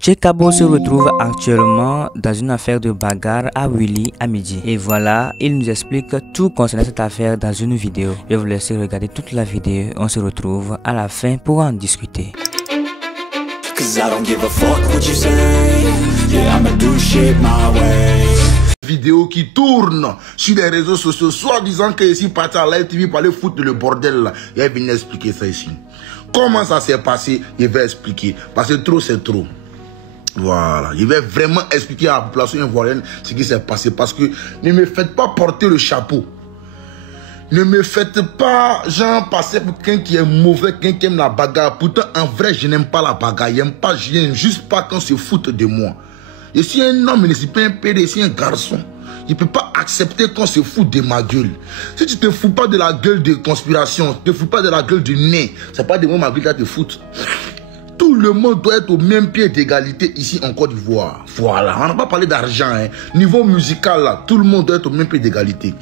Tchekabo se retrouve actuellement dans une affaire de bagarre à Willy à midi. Et voilà, il nous explique tout concernant cette affaire dans une vidéo. Je vais vous laisser regarder toute la vidéo. On se retrouve à la fin pour en discuter. Vidéo qui tourne sur les réseaux sociaux, soit disant que ici parti à Live TV pour aller foutre le bordel là. Il va venir expliquer ça ici. Comment ça s'est passé, il va expliquer. Parce que trop c'est trop. Voilà, il va vraiment expliquer à la population ivoirienne ce qui s'est passé. Parce que ne me faites pas porter le chapeau. Ne me faites pas genre passer pour quelqu'un qui est mauvais, quelqu'un qui aime la bagarre. Pourtant en vrai je n'aime pas la bagarre. J'aime juste pas qu'on se foute de moi. Je suis un homme, je ne suis pas un pédé, je suis un garçon. Je ne peux pas accepter qu'on se fout de ma gueule. Si tu ne te fous pas de la gueule de conspiration, tu ne te fous pas de la gueule du nez, c'est pas de moi ma gueule à te foutre. Tout le monde doit être au même pied d'égalité ici en Côte d'Ivoire. Voilà, on n'a pas parlé d'argent. Hein. Niveau musical, là, tout le monde doit être au même pied d'égalité.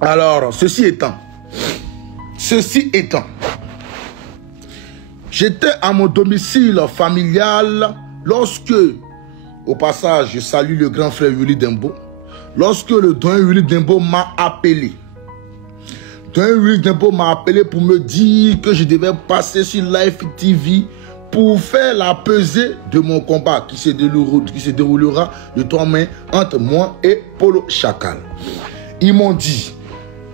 Alors, ceci étant, j'étais à mon domicile familial lorsque, au passage, je salue le grand frère Willy Dembo, lorsque le doyen Willy Dembo m'a appelé. Doyen Willy Dembo m'a appelé pour me dire que je devais passer sur Live TV pour faire la pesée de mon combat qui se déroulera le 3 mai entre moi et Polo Chacal. Ils m'ont dit,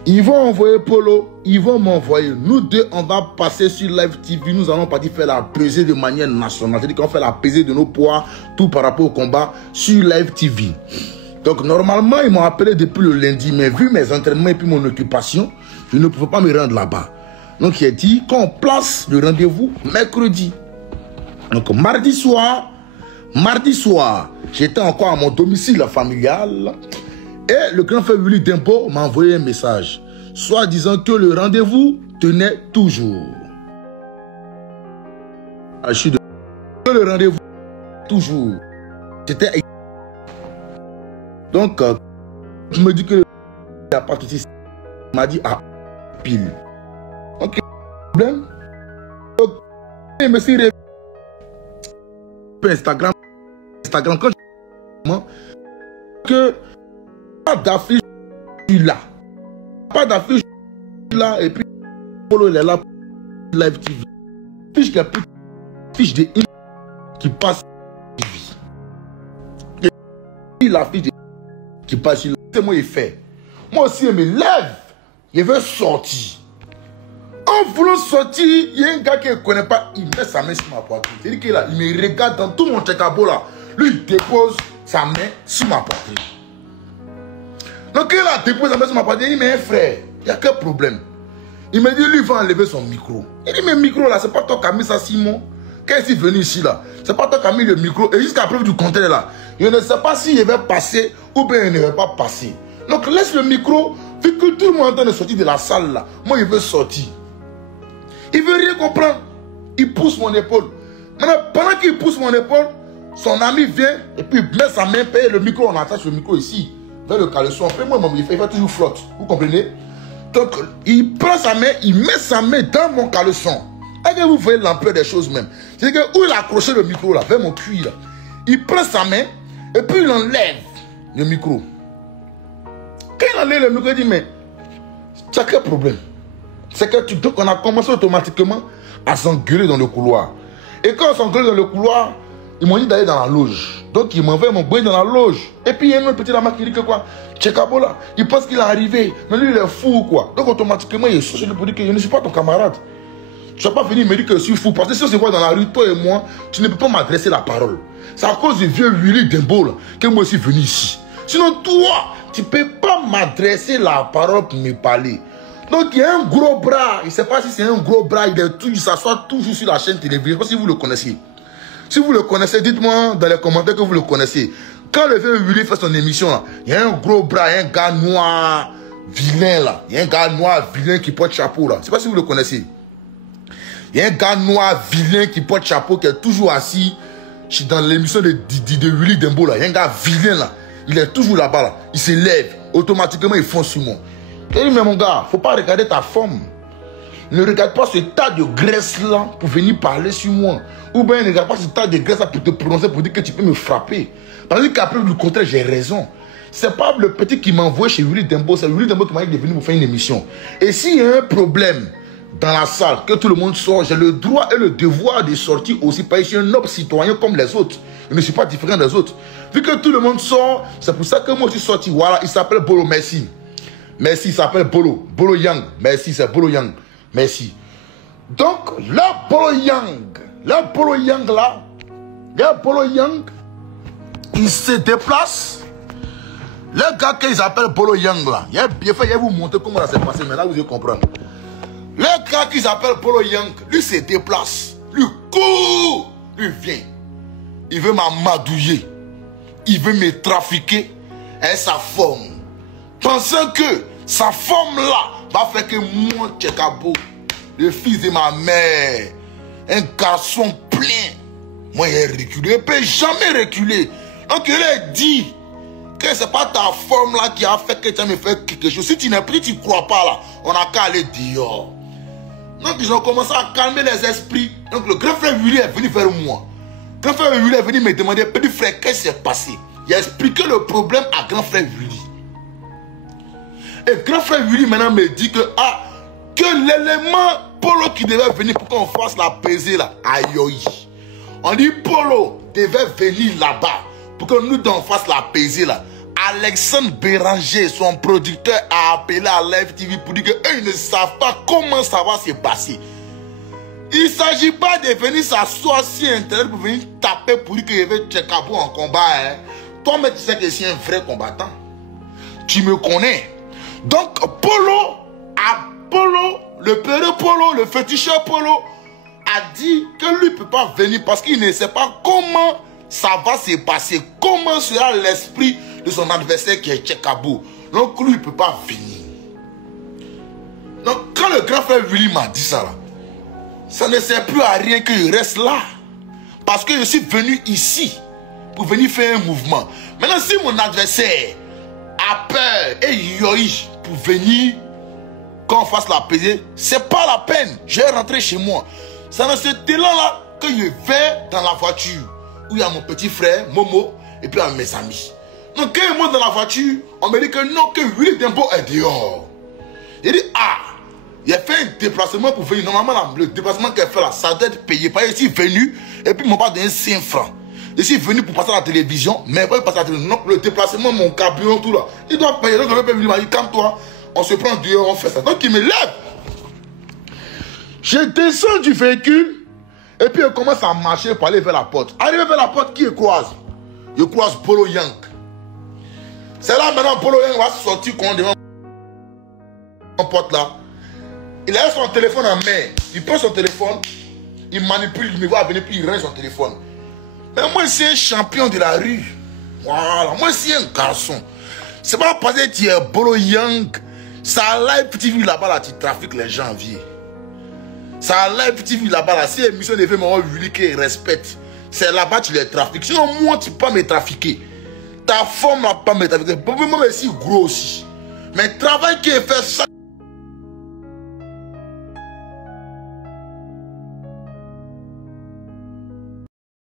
ils vont envoyer Polo, ils vont m'envoyer. Nous deux, on va passer sur Live TV. Nous allons partir faire la pesée de manière nationale. C'est-à-dire qu'on fait la pesée de nos poids, tout par rapport au combat sur Live TV. Donc normalement, ils m'ont appelé depuis le lundi. Mais vu mes entraînements et puis mon occupation, je ne pouvais pas me rendre là-bas. Donc il a dit qu'on place le rendez-vous mercredi. Donc mardi soir, j'étais encore à mon domicile familial. Et le grand frère Willy Dembo m'a envoyé un message, soit disant que le rendez-vous tenait toujours. Que le rendez-vous toujours. C'était. Donc, je me dis que il n'y a pas de souci. Il m'a dit à pile. Ok, problème. Donc, je me suis réveillé. Instagram, quand je que pas d'affiche là. Pas d'affiche là. Et puis, Polo il est là pour Live TV. Fiche qui a plus fiche de qui passe TV. Et la fiche de qui passe sur c'est moi il fait. Moi aussi, je me lève. Je veux sortir. En voulant sortir, il y a un gars qui ne connaît pas. Il met sa main sur ma poitrine. C'est-à-dire qu'il me regarde dans tout mon Tchekabo là. Lui, il dépose sa main sur ma poitrine. Donc, il a déposé sa main sur ma poitrine. Il dit, mais frère, il n'y a quel problème? Il me dit, lui, il va enlever son micro. Il dit, mais micro là, c'est pas toi qui as mis ça, Simon. Quand il est venu ici là, c'est pas toi qui as mis le micro. Et jusqu'à preuve du contraire là, je ne sais pas s'il va passer ou bien il ne va pas passer. Donc, laisse le micro, vu que tout le monde est en train de sortir de la salle là. Moi, il veut sortir. Il veut rien comprendre. Il pousse mon épaule. Maintenant, pendant qu'il pousse mon épaule, son ami vient et puis il met sa main, paye le micro, on attache le micro ici, vers le caleçon. Après, moi, il fait toujours flotte. Vous comprenez? Donc, il prend sa main, il met sa main dans mon caleçon. Et que vous voyez l'ampleur des choses même. C'est que où il a accroché le micro là, vers mon cuir là. Il prend sa main et puis il enlève le micro. Quand il enlève le micro, il dit, mais, tu as quel problème? C'est que donc on a commencé automatiquement à s'engueuler dans le couloir. Et quand on s'engueule dans le couloir, ils m'ont dit d'aller dans la loge. Donc ils m'envoient mon boy dans la loge. Et puis il y a un autre petit là qui dit que quoi, Tchekabo là, il pense qu'il est arrivé. Mais lui il est fou quoi. Donc automatiquement il est sorti pour dire que je ne suis pas ton camarade. Tu ne vas pas venir me dire que je suis fou. Parce que si on se voit dans la rue, toi et moi, tu ne peux pas m'adresser la parole. C'est à cause du vieux Willy Dembo là que moi je suis venu ici. Sinon toi, tu ne peux pas m'adresser la parole pour me parler. Donc il y a un gros bras, je ne sais pas si c'est un gros bras, il s'assoit toujours sur la chaîne télévision, je ne sais pas si vous le connaissez. Si vous le connaissez, dites-moi dans les commentaires que vous le connaissez. Quand le vieux Willy fait son émission, là, il y a un gros bras, il y a un gars noir vilain là. Il y a un gars noir vilain qui porte chapeau là. Je ne sais pas si vous le connaissez. Il y a un gars noir vilain qui porte chapeau qui est toujours assis dans l'émission de Willy Dembo là. Il y a un gars vilain là. Il est toujours là-bas là. Il se lève. Automatiquement il fonce sur moi. Et mais mon gars, faut pas regarder ta forme. Ne regarde pas ce tas de graisse là pour venir parler sur moi. Ou bien ne regarde pas ce tas de graisse là pour te prononcer, pour dire que tu peux me frapper. Parce qu'après, du contraire, j'ai raison. C'est pas le petit qui m'a envoyé chez Willy Dembo, c'est Willy Dembo qui m'a dit de venir vous faire une émission. Et s'il y a un problème dans la salle, que tout le monde sort, j'ai le droit et le devoir de sortir aussi, parce que je suis un noble citoyen comme les autres. Je ne suis pas différent des autres. Vu que tout le monde sort, c'est pour ça que moi je suis sorti. Voilà, il s'appelle Bolo, merci. Merci, il s'appelle Bolo. Bolo Yang, merci, c'est Bolo Yang. Merci. Donc, le Bolo Yang là, le Bolo Yang, il se déplace. Le gars qu'ils appellent Bolo Yang là, il a bien fait, il va vous montrer comment ça s'est passé, mais là vous allez comprendre. Le gars qu'ils appellent Bolo Yang, lui se déplace, lui court, lui vient. Il veut m'amadouiller, il veut me trafiquer et sa forme. Pensant que sa forme là va faire que moi, Tchekabo, le fils de ma mère, un garçon plein, moi il est reculé, il ne peut jamais reculer. Donc il a dit que ce n'est pas ta forme là qui a fait que tu as me fait quelque chose. Si tu n'es plus, tu ne crois pas là, on n'a qu'à aller dehors. Donc ils ont commencé à calmer les esprits. Donc le grand frère Willy est venu vers moi. Le grand frère Willy est venu me demander, petit frère, qu'est-ce qui s'est passé? Il a expliqué le problème à grand frère Willy. Et grand frère Willy maintenant me dit que, que l'élément Polo qui devait venir pour qu'on fasse la pesée là, aïe. On dit Polo devait venir là-bas pour que nous on fasse la pesée là. Alexandre Béranger, son producteur, a appelé à Live TV pour dire qu'ils ne savent pas comment ça va se passer. Il ne s'agit pas de venir s'asseoir sur Internet pour venir taper pour dire que je vais Tchekabo en combat. Hein. Toi, mais tu sais que je suis un vrai combattant. Tu me connais. Donc, Polo, le père Polo, le féticheur Polo, a dit que lui ne peut pas venir parce qu'il ne sait pas comment ça va se passer, comment sera l'esprit de son adversaire qui est Tchekabo. Donc, lui ne peut pas venir. Donc, quand le grand frère Willy m'a dit ça, là, ça ne sert plus à rien qu'il reste là. Parce que je suis venu ici pour venir faire un mouvement. Maintenant, si mon adversaire a peur et yoïche pour venir, quand on fasse la pesée, c'est pas la peine. Je vais rentrer chez moi. C'est dans ce élan-là que je vais dans la voiture où il y a mon petit frère, Momo, et puis mes amis. Donc, quand je monte dans la voiture, on me dit que non, que Willy Dembo est dehors. Il dit, il a fait un déplacement pour venir. Normalement, le déplacement qu'elle fait là, ça doit être payé. Parce que je suis venu et puis ils m'ont pas donné 5 francs. Je suis venu pour passer à la télévision, mais pas passer à la télévision. Donc, le déplacement, mon camion, tout là, il doit payer. Donc, il m'a dit, calme-toi, on se prend dehors, on fait ça. Donc, il me lève. Je descends du véhicule et puis je commence à marcher pour aller vers la porte. Arrivé vers la porte, qui je croise? Je croise Bolo Yang. C'est là maintenant, Bolo Yang va sortir quand on devant mon porte là. Il a son téléphone en main. Il prend son téléphone, il manipule, il me voit venir, puis il range son téléphone. Mais moi, c'est un champion de la rue. Voilà, moi, c'est un garçon. C'est pas parce que tu es Bolo Yang. Ça a Live TV là-bas, là, tu trafiques les gens, vieux. Ça a Live TV là-bas, là, si l'émission de vraiment Willy qui respecte, c'est là-bas que tu les trafiques. Sinon, moi, tu peux pas me trafiquer. Ta forme n'a pas me trafiquer. Moi, je suis gros aussi. Mais le travail qui est fait, ça.